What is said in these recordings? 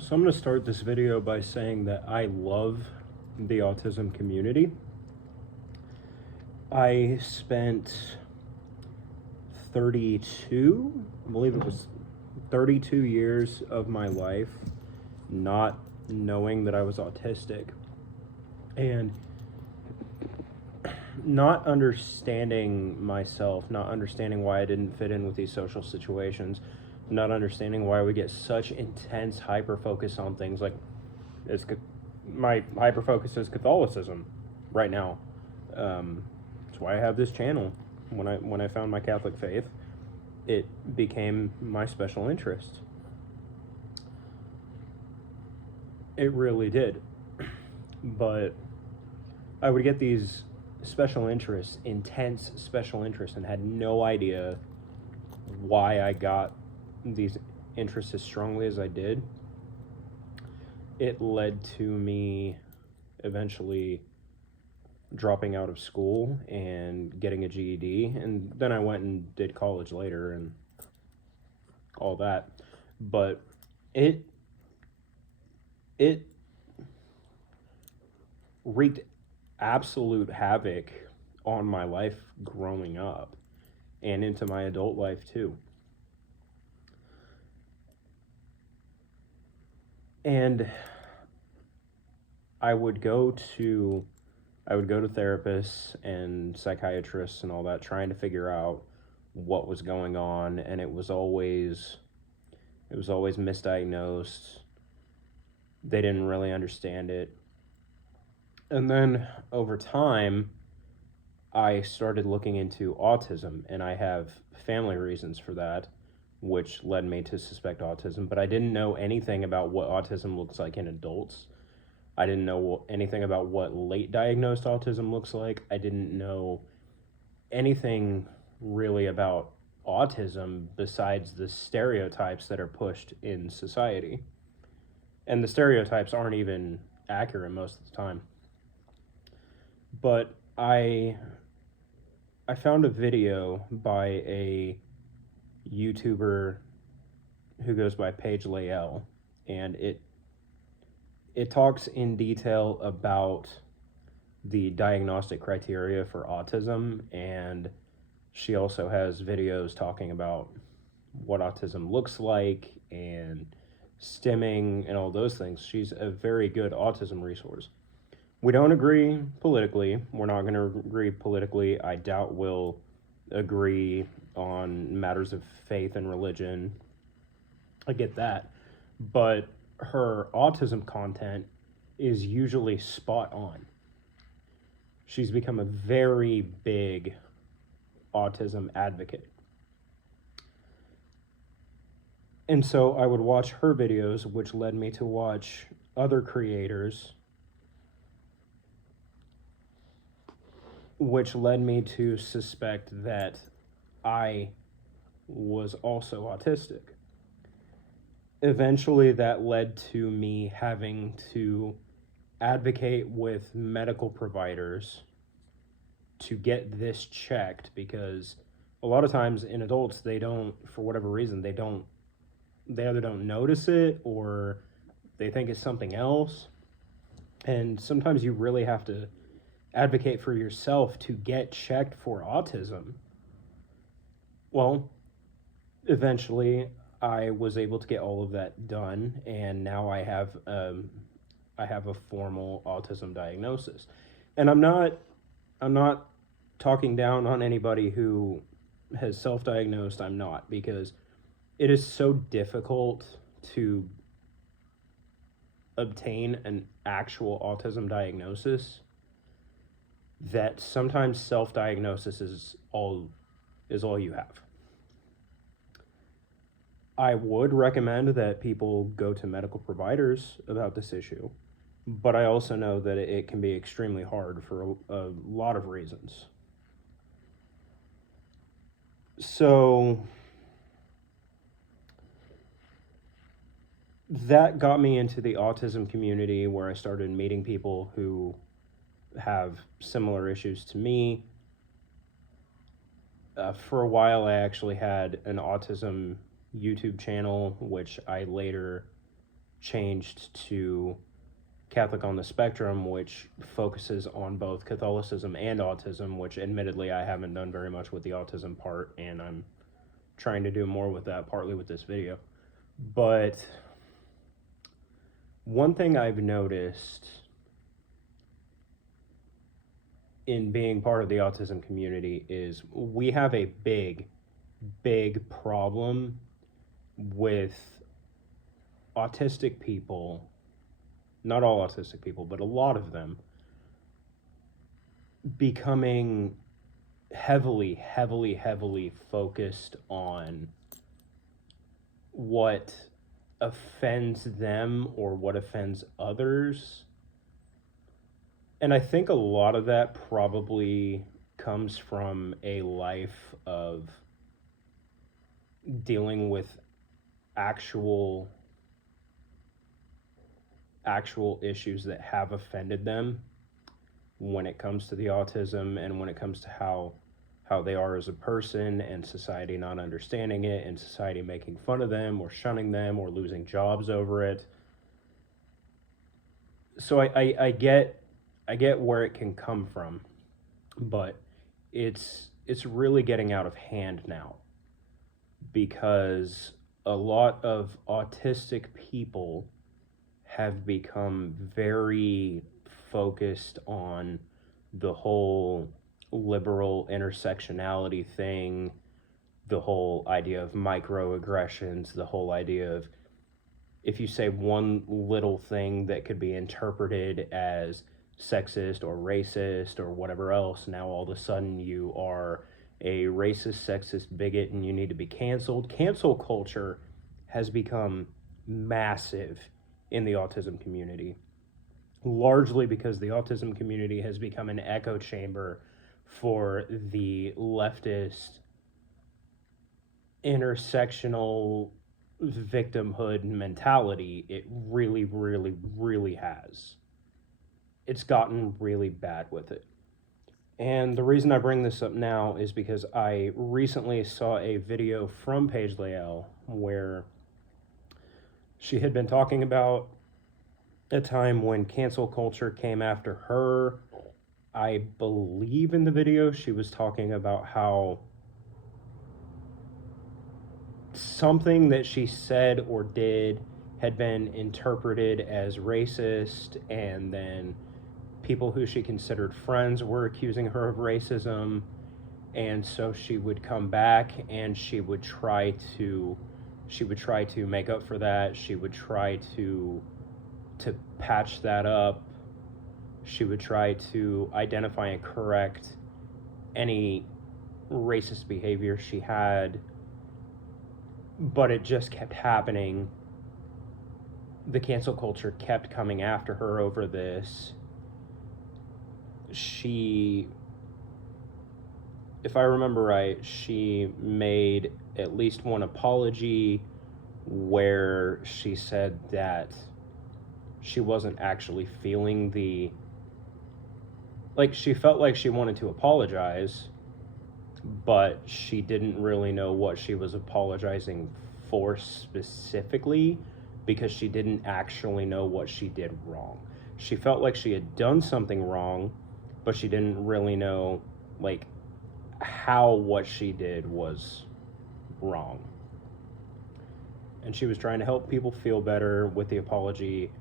So I'm going to start this video by saying that I love the autism community. I spent 32, I believe it was 32 years of my life not knowing that I was autistic and not understanding myself, not understanding why I didn't fit in with these social situations, not understanding why we get such intense hyper focus on things like my hyper focus is Catholicism right now. That's why I have this channel. When I found my Catholic faith, it became my special interest. It really did. But I would get these special interests, intense special interests, and had no idea why I got these interests as strongly as I did. It led to me eventually dropping out of school and getting a GED, and then I went and did college later and all that. But it wreaked absolute havoc on my life growing up and into my adult life too. And I would go to therapists and psychiatrists and all that, trying to figure out what was going on, and it was always misdiagnosed. They didn't really understand it. And then over time, I started looking into autism, and I have family reasons for that, which led me to suspect autism, but I didn't know anything about what autism looks like in adults. I didn't know anything about what late diagnosed autism looks like. I didn't know anything really about autism besides the stereotypes that are pushed in society. And the stereotypes aren't even accurate most of the time. But I found a video by a YouTuber who goes by Paige Layle, and it talks in detail about the diagnostic criteria for autism, and she also has videos talking about what autism looks like and stimming and all those things. She's a very good autism resource. We don't agree politically. We're not going to agree politically. I doubt we'll agree on matters of faith and religion. I get that. But her autism content is usually spot on. She's become a very big autism advocate. And so I would watch her videos, which led me to watch other creators, which led me to suspect that I was also autistic. Eventually, that led to me having to advocate with medical providers to get this checked, because a lot of times in adults, they don't, for whatever reason, they either don't notice it or they think it's something else. And sometimes you really have to advocate for yourself to get checked for autism. Well, eventually I was able to get all of that done, and now I have a formal autism diagnosis. And I'm not talking down on anybody who has self-diagnosed. I'm not, because it is so difficult to obtain an actual autism diagnosis that sometimes self-diagnosis is all you have. I would recommend that people go to medical providers about this issue, but I also know that it can be extremely hard for a lot of reasons. So that got me into the autism community, where I started meeting people who have similar issues to me. For a while, I actually had an autism YouTube channel, which I later changed to Catholic on the Spectrum, which focuses on both Catholicism and autism, which admittedly I haven't done very much with the autism part, and I'm trying to do more with that, partly with this video. But one thing I've noticed in being part of the autism community is we have a big problem with autistic people, not all autistic people, but a lot of them, becoming heavily focused on what offends them or what offends others. And I think a lot of that probably comes from a life of dealing with actual issues that have offended them when it comes to the autism and when it comes to how they are as a person, and society not understanding it, and society making fun of them or shunning them or losing jobs over it. So I get where it can come from, but it's really getting out of hand now, because a lot of autistic people have become very focused on the whole liberal intersectionality thing, the whole idea of microaggressions, the whole idea of if you say one little thing that could be interpreted as sexist or racist or whatever else, now all of a sudden you are a racist, sexist bigot and you need to be canceled. Cancel culture has become massive in the autism community, largely because the autism community has become an echo chamber for the leftist intersectional victimhood mentality. It really has. It's gotten really bad with it. And the reason I bring this up now is because I recently saw a video from Paige Layle where she had been talking about a time when cancel culture came after her. I believe in the video she was talking about how something that she said or did had been interpreted as racist, and then people who she considered friends were accusing her of racism, and so she would come back and she would try to make up for that. She would try to patch that up. She would try to identify and correct any racist behavior she had, but it just kept happening. The cancel culture kept coming after her over this. She, if I remember right, she made at least one apology where she said that she wasn't actually feeling she felt like she wanted to apologize, but she didn't really know what she was apologizing for specifically, because she didn't actually know what she did wrong. She felt like she had done something wrong, but she didn't really know how what she did was wrong. And she was trying to help people feel better with the apology,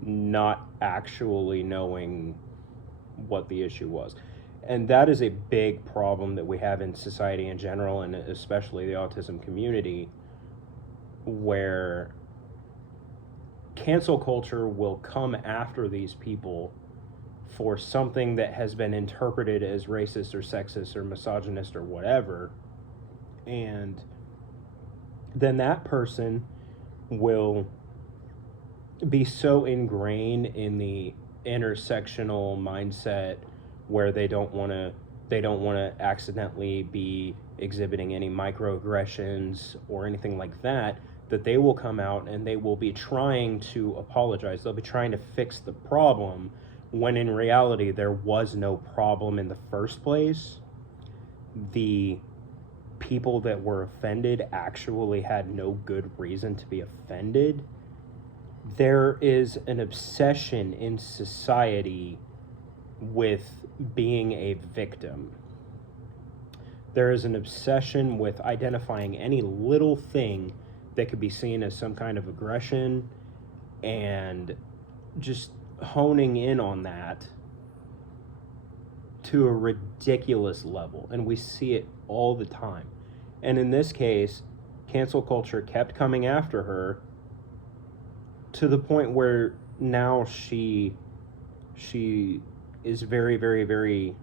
not actually knowing what the issue was. And that is a big problem that we have in society in general, and especially the autism community, where cancel culture will come after these people for something that has been interpreted as racist or sexist or misogynist or whatever, and then that person will be so ingrained in the intersectional mindset where they don't want to accidentally be exhibiting any microaggressions or anything like that, that they will come out and they will be trying to apologize. They'll be trying to fix the problem, when in reality there was no problem in the first place. The people that were offended actually had no good reason to be offended, there is an obsession in society with being a victim. There is an obsession with identifying any little thing that could be seen as some kind of aggression and just honing in on that to a ridiculous level. And we see it all the time. And in this case, cancel culture kept coming after her to the point where now she is very, very, very,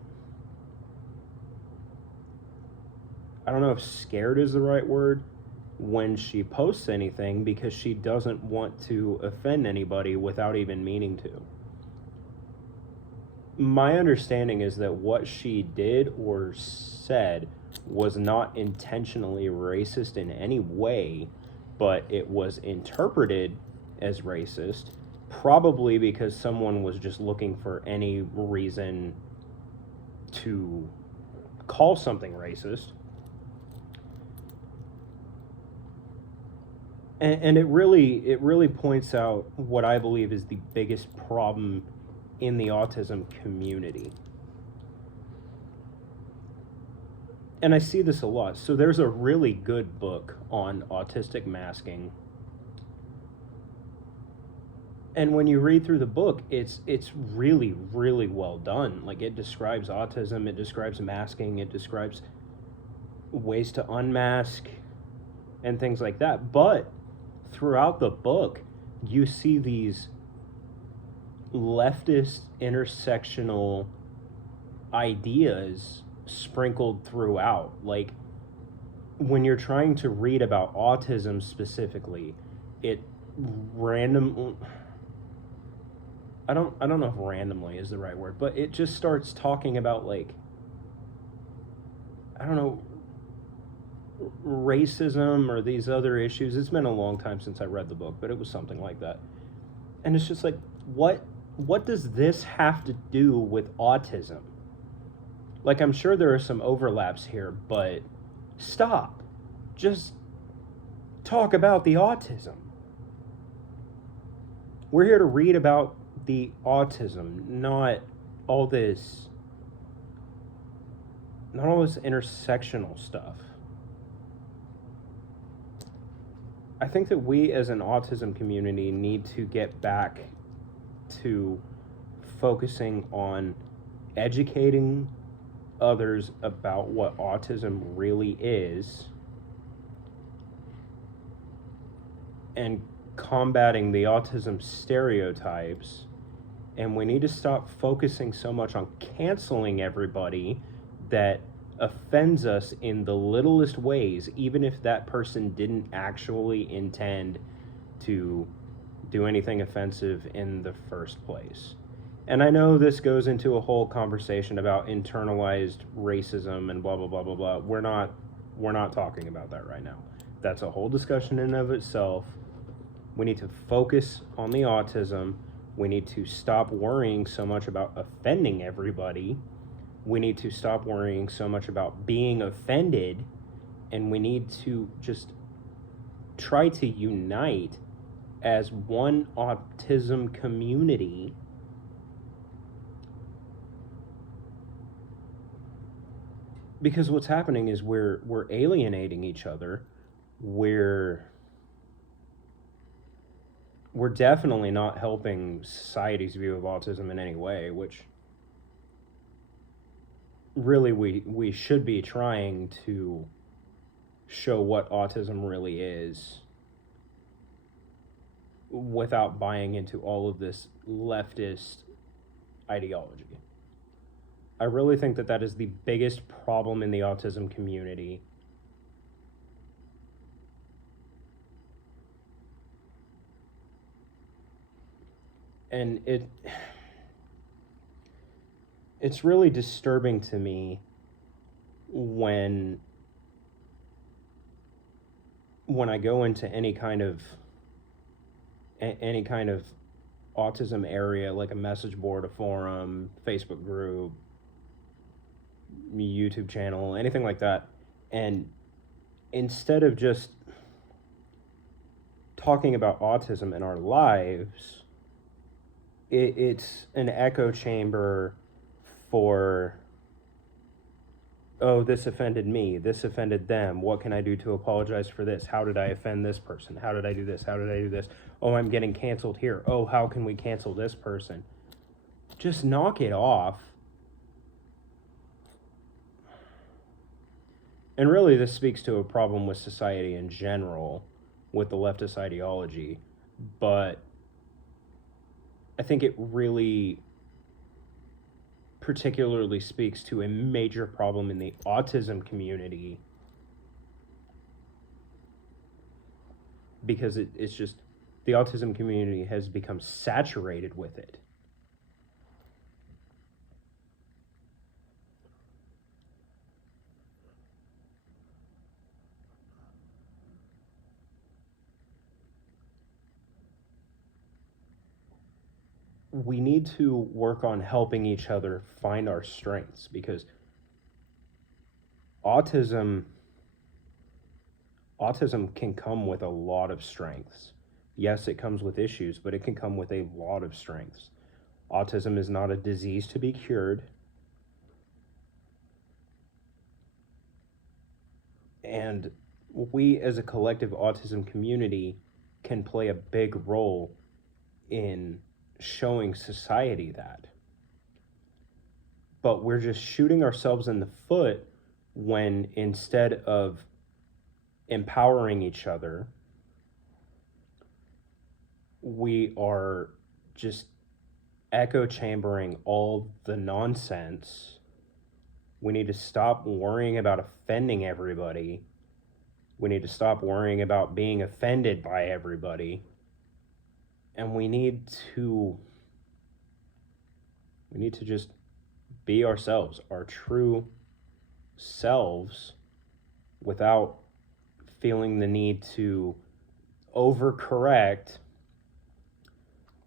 I don't know if scared is the right word, when she posts anything, because she doesn't want to offend anybody without even meaning to. My understanding is that what she did or said was not intentionally racist in any way, but it was interpreted as racist, probably because someone was just looking for any reason to call something racist. And it really points out what I believe is the biggest problem in the autism community. And I see this a lot. So there's a really good book on autistic masking. And when you read through the book, it's really, really well done. Like, it describes autism, it describes masking, it describes ways to unmask and things like that. But throughout the book, you see these leftist intersectional ideas sprinkled throughout. Like, when you're trying to read about autism specifically, it random I don't know if randomly is the right word, but it just starts talking about, like, I don't know, racism or these other issues. It's been a long time since I read the book, but it was something like that. And it's just like, what does this have to do with autism? Like, I'm sure there are some overlaps here, but stop. Just talk about the autism. We're here to read about the autism, not all this intersectional stuff. I think that we as an autism community need to get back to focusing on educating others about what autism really is and combating the autism stereotypes. And we need to stop focusing so much on canceling everybody that offends us in the littlest ways, even if that person didn't actually intend to do anything offensive in the first place. And I know this goes into a whole conversation about internalized racism and blah, blah, blah, blah, blah. We're not talking about that right now. That's a whole discussion in and of itself. We need to focus on the autism. We need to stop worrying so much about offending everybody. We need to stop worrying so much about being offended. And we need to just try to unite as one autism community because what's happening is we're alienating each other. We're definitely not helping society's view of autism in any way, which really we should be trying to show what autism really is without buying into all of this leftist ideology. I really think that is the biggest problem in the autism community. And it's really disturbing to me when I go into any kind of autism area, like a message board, a forum, Facebook group, YouTube channel, anything like that, and instead of just talking about autism in our lives, it's an echo chamber for, oh, this offended me, this offended them, what can I do to apologize for this, how did I offend this person, how did I do this, how did I do this, oh, I'm getting canceled here, oh, how can we cancel this person? Just knock it off. And really, this speaks to a problem with society in general, with the leftist ideology, but I think it really particularly speaks to a major problem in the autism community, because it's just, the autism community has become saturated with it. We need to work on helping each other find our strengths, because autism can come with a lot of strengths. Yes, it comes with issues, but it can come with a lot of strengths. Autism is not a disease to be cured. And we as a collective autism community can play a big role in showing society that. But we're just shooting ourselves in the foot when, instead of empowering each other, we are just echo chambering all the nonsense. We need to stop worrying about offending everybody. We need to stop worrying about being offended by everybody. And we need to just be ourselves, our true selves, without feeling the need to overcorrect,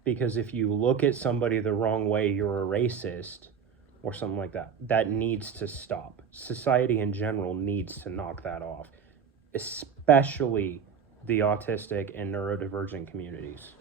because if you look at somebody the wrong way, you're a racist or something like that. That needs to stop. Society in general needs to knock that off, especially the autistic and neurodivergent communities.